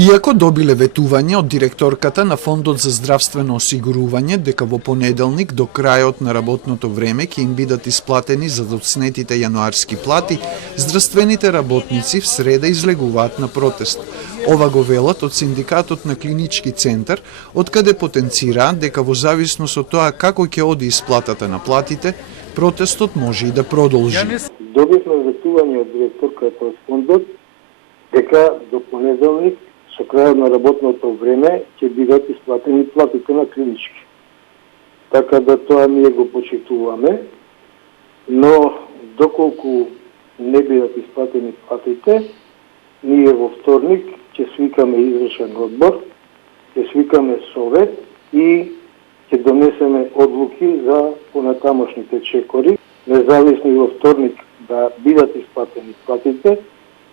Иако добиле ветување од директорката на Фондот за здравствено осигурување дека во понеделник до крајот на работното време ќе им бидат исплатени задоцнетите јануарски плати, здравствените работници в среда излегуваат на протест. Ова го велат од синдикатот на Клинички центар, откаде потенцираат дека во зависност од тоа како ќе оди исплатата на платите, протестот може и да продолжи. Добивме ветување од директорката од фондот дека до понеделник со крајот на работното време ќе бидат исплатени платите на Клинички. Така да тоа ние го почитуваме, но доколку не бидат исплатени платите, ние во вторник ќе свикаме извршен одбор, ќе свикаме совет и ќе донесеме одлуки за понатамошните чекори, независно и во вторник да бидат исплатени платите,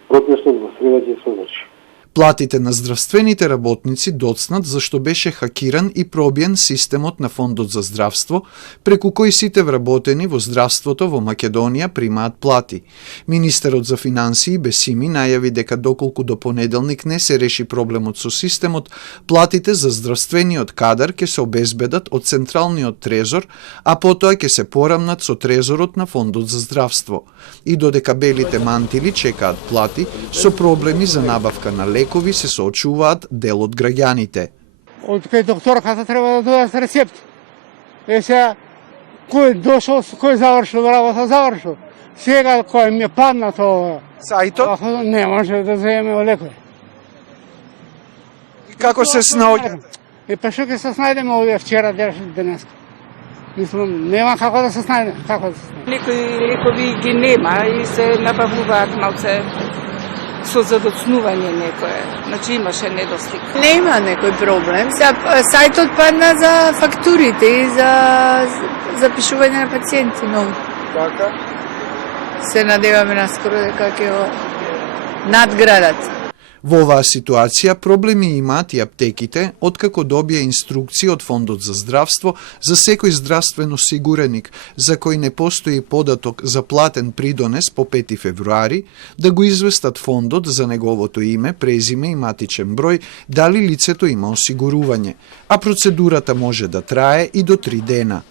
протестот во среда ќе се одржи. Платите на здравствените работници доцнат зашто беше хакиран и пробиен системот на Фондот за здравство, преку кој сите вработени во здравството во Македонија примаат плати. Министерот за финансии Бесими најави дека доколку до понеделник не се реши проблемот со системот, платите за здравствениот кадар ќе се обезбедат од Централниот трезор, а потоа ќе се порамнат со трезорот на Фондот за здравство. И додека белите мантили чекаат плати, со проблеми за набавка на лекови се соочуваат дел од граѓаните. Од кај докторката треба да дојдат рецепт. Сега, кој дошол, кој завршил работа, завршил. Сега кој ми е падна тоа. Сајтот? Не може да земе лекови. Како се снаоѓа? Па што ќе се снајдеме овие вчера, денес? Мислам, нема како да се снајде. Како да се снајде? Некои лекови ги нема и се набавуваат малце со задоцнување некое. Значи имаше недостиг. Нема некој проблем. Сајтот падна за фактурите и за запишување на пациенти нови. Така? Се надеваме наскоро дека ќе го надградат. Во оваа ситуација проблеми имаат и аптеките, откако добија инструкции од Фондот за здравство за секој здравствен осигуреник за кој не постои податок за платен придонес по 5 февруари, да го известат Фондот за неговото име, презиме и матичен број, дали лицето има осигурување, а процедурата може да трае и до 3 дена.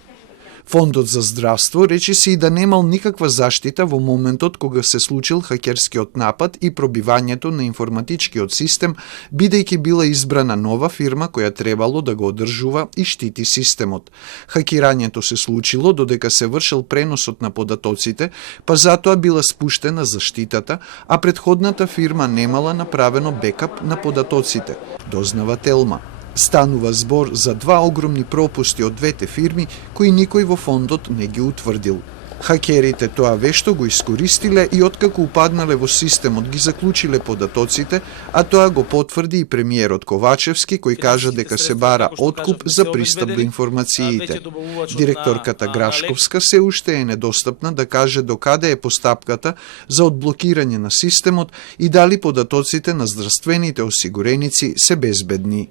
Фондот за здравство рече се и да немал никаква заштита во моментот кога се случил хакерскиот напад и пробивањето на информатичкиот систем, бидејќи била избрана нова фирма која требало да го одржува и штити системот. Хакирањето се случило додека се вршил преносот на податоците, па затоа била спуштена заштитата, а претходната фирма немала направено бекап на податоците, дознава Телма. Станува збор за два огромни пропусти од двете фирми кои никој во фондот не ги утврдил. Хакерите тоа вешто го искористиле и откако упаднале во системот ги заклучиле податоците, а тоа го потврди и премиерот Ковачевски кој кажа дека се бара откуп за пристап до информациите. Директорката Грашковска се уште е недостапна да каже докаде е постапката за одблокирање на системот и дали податоците на здравствените осигуреници се безбедни.